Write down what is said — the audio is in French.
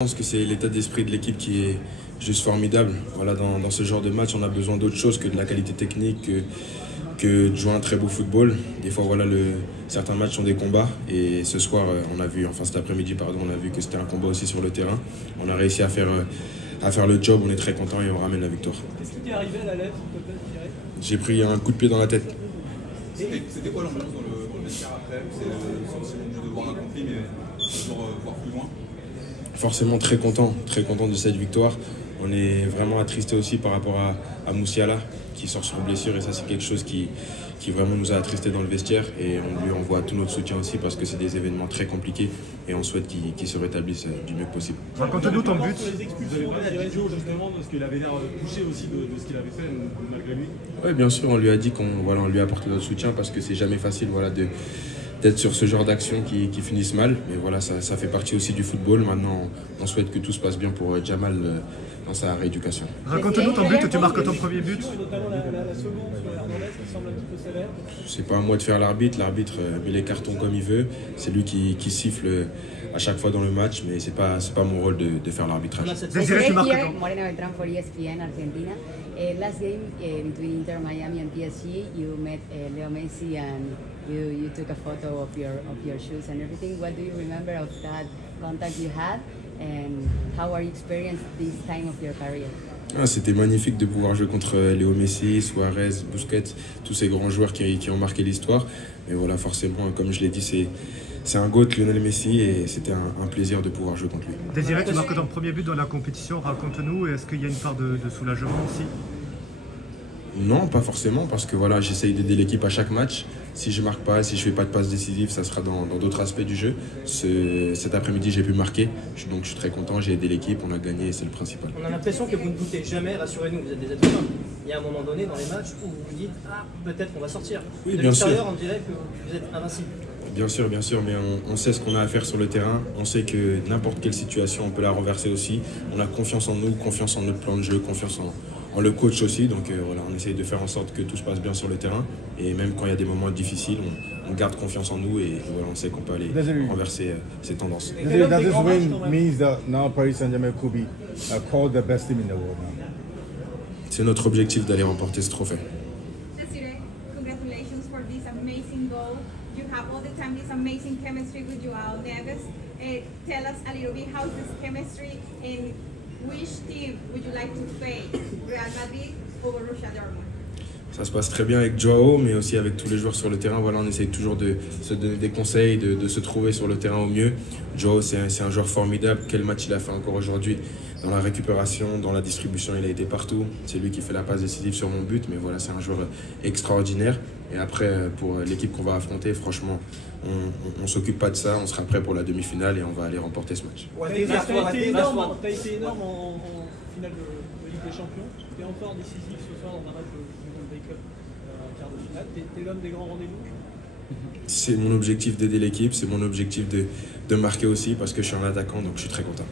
Je pense que c'est l'état d'esprit de l'équipe qui est juste formidable. Voilà, dans ce genre de match, on a besoin d'autre chose que de la qualité technique, que de jouer un très beau football. Des fois, voilà, certains matchs sont des combats. Et ce soir, cet après-midi, on a vu que c'était un combat aussi sur le terrain. On a réussi à faire le job, on est très content et on ramène la victoire. Qu'est-ce qui t'est arrivé à la lettre? J'ai pris un coup de pied dans la tête. C'était quoi l'ambiance dans le vestiaire après? C'est le sentiment de devoir accompli, mais toujours voir plus loin. Forcément très content de cette victoire. On est vraiment attristé aussi par rapport à Moussiala qui sort sur blessure et ça c'est quelque chose qui vraiment nous a attristé dans le vestiaire et on lui envoie tout notre soutien aussi parce que c'est des événements très compliqués et on souhaite qu'il se rétablisse du mieux possible. Raconte-nous ton but. Les expulsions, Joe justement parce qu'il avait l'air touché aussi de ce qu'il avait fait malgré lui. Oui bien sûr, on lui a dit on lui a apporté notre soutien parce que c'est jamais facile d'être sur ce genre d'actions qui finissent mal. Mais voilà, ça fait partie aussi du football. Maintenant, on souhaite que tout se passe bien pour Jamal dans sa rééducation. Raconte-nous ton but, tu marques ton premier but. Notamment la seconde sur Hernandez qui semble un petit peu sévère. C'est pas à moi de faire l'arbitre. L'arbitre met les cartons comme il veut. C'est lui qui siffle à chaque fois dans le match, mais c'est pas mon rôle de faire l'arbitrage. Désiré, tu marques ton. Morena Beltrán for ESPN Argentina. Last game between Inter Miami and PSG, you met Leo Messi and you took a photo of your shoes and everything. What do you remember of that contact you had, and how are you experienced this time of your career? C'était magnifique de pouvoir jouer contre Léo Messi, Suarez, Busquets, tous ces grands joueurs qui ont marqué l'histoire. Mais voilà, forcément, comme je l'ai dit, c'est un GOAT, Lionel Messi, et c'était un plaisir de pouvoir jouer contre lui. Désiré, tu marques ton premier but dans la compétition. Raconte-nous, est-ce qu'il y a une part de soulagement aussi? Non, pas forcément, parce que voilà, j'essaye d'aider l'équipe à chaque match. Si je marque pas, si je fais pas de passe décisive, ça sera dans d'autres aspects du jeu. Cet après-midi, j'ai pu marquer, donc je suis très content, j'ai aidé l'équipe, on a gagné et c'est le principal. On a l'impression que vous ne doutez jamais, rassurez-nous, vous êtes des êtres humains. Il y a un moment donné dans les matchs où vous vous dites « Ah, peut-être qu'on va sortir ». Oui, de bien sûr. l'extérieur, on dirait que vous êtes invincible. Bien sûr, mais on sait ce qu'on a à faire sur le terrain. On sait que n'importe quelle situation, on peut la renverser aussi. On a confiance en nous, confiance en notre plan de jeu, confiance en le coach aussi. Donc voilà, on essaye de faire en sorte que tout se passe bien sur le terrain. Et même quand il y a des moments difficiles, on garde confiance en nous et voilà, on sait qu'on peut aller renverser ces tendances. Does this win means that now Paris Saint-Germain could be called the best team in the world now? C'est notre objectif d'aller remporter ce trophée. Desiree, congratulations for this amazing goal. You have all the time this amazing chemistry with Joao Neves. Tell us a little bit how's this chemistry and which team would you like to face, Real Madrid or Borussia Dortmund? Ça se passe très bien avec Joao, mais aussi avec tous les joueurs sur le terrain. Voilà, on essaye toujours de se donner des conseils, de se trouver sur le terrain au mieux. Joao, c'est un joueur formidable. Quel match il a fait encore aujourd'hui dans la récupération, dans la distribution, il a été partout. C'est lui qui fait la passe décisive sur mon but, mais voilà, c'est un joueur extraordinaire. Et après, pour l'équipe qu'on va affronter, franchement, on s'occupe pas de ça. On sera prêt pour la demi-finale et on va aller remporter ce match. T'as été énorme en finale de Ligue des Champions. T'es encore décisif ce soir dans un match de Golden Cup en quart de finale. T'es l'homme des grands rendez-vous. C'est mon objectif d'aider l'équipe, c'est mon objectif de marquer aussi parce que je suis un attaquant, donc je suis très content.